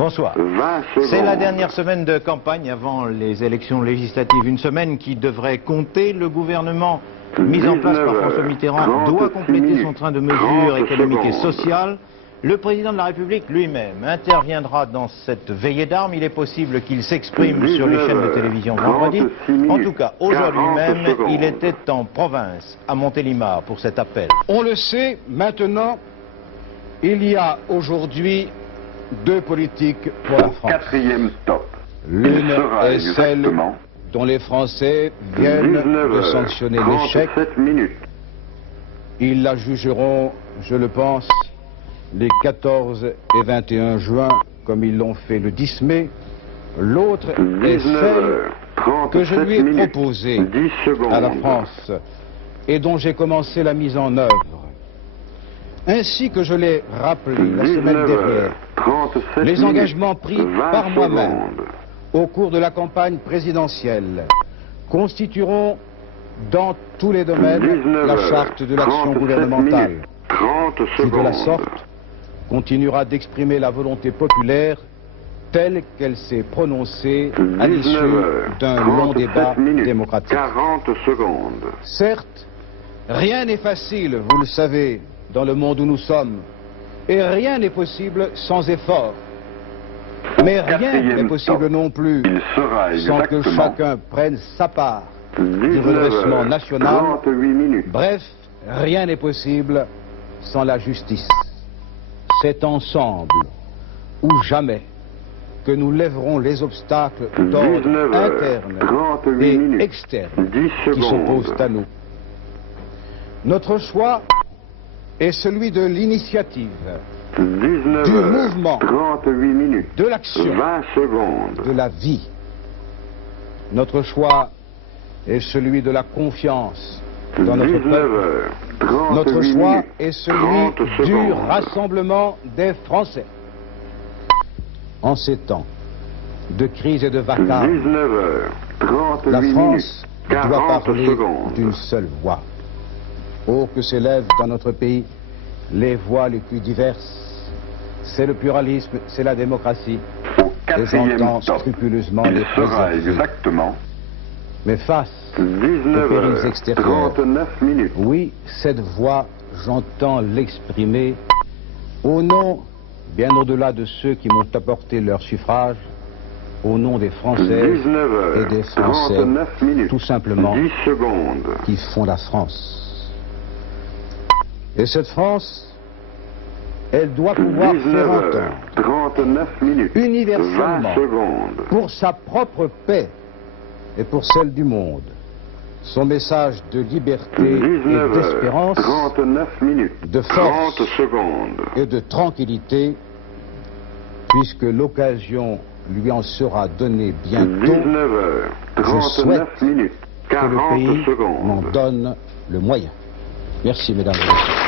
Bonsoir. C'est la dernière semaine de campagne avant les élections législatives. Une semaine qui devrait compter. Le gouvernement mis en place par François Mitterrand doit compléter son train de mesures économiques et sociales. Le président de la République lui-même interviendra dans cette veillée d'armes. Il est possible qu'il s'exprime sur les chaînes de télévision vendredi. En tout cas, aujourd'hui même, il était en province, à Montélimar, pour cet appel. On le sait, maintenant, il y a aujourd'hui deux politiques pour la France. Quatrième stop. L'une est celle dont les Français viennent de sanctionner l'échec. Ils la jugeront, je le pense, les 14 et 21 juin, comme ils l'ont fait le 10 mai. L'autre est celle que je lui ai proposée à la France et dont j'ai commencé la mise en œuvre. Ainsi que je l'ai rappelé la semaine dernière, les engagements pris par moi-même au cours de la campagne présidentielle constitueront dans tous les domaines la charte de l'action gouvernementale, qui de la sorte continuera d'exprimer la volonté populaire telle qu'elle s'est prononcée à l'issue d'un long débat démocratique. Certes, rien n'est facile, vous le savez, dans le monde où nous sommes, et rien n'est possible sans effort. Mais rien n'est possible non plus sans que chacun prenne sa part du redressement national. Bref, rien n'est possible sans la justice. C'est ensemble, ou jamais, que nous lèverons les obstacles d'ordre interne et externe qui s'opposent à nous. Notre choix est celui de l'initiative, du mouvement, de l'action, de la vie. Notre choix est celui de la confiance dans notre peuple. Notre choix est celui du rassemblement des Français. En ces temps de crise et de vacarme, la France doit parler d'une seule voix. Oh, que s'élèvent dans notre pays les voix les plus diverses. C'est le pluralisme, c'est la démocratie. Et j'entends scrupuleusement les préserver. Mais face aux périls extérieurs, oui, cette voix, j'entends l'exprimer au nom, bien au-delà de ceux qui m'ont apporté leur suffrage, au nom des Françaises et des Français, tout simplement, qui font la France. Et cette France, elle doit pouvoir faire entendre, universellement, pour sa propre paix et pour celle du monde, son message de liberté et d'espérance, de force et de tranquillité, puisque l'occasion lui en sera donnée bientôt. Je souhaite que le pays m'en donne le moyen. Merci, mesdames et messieurs.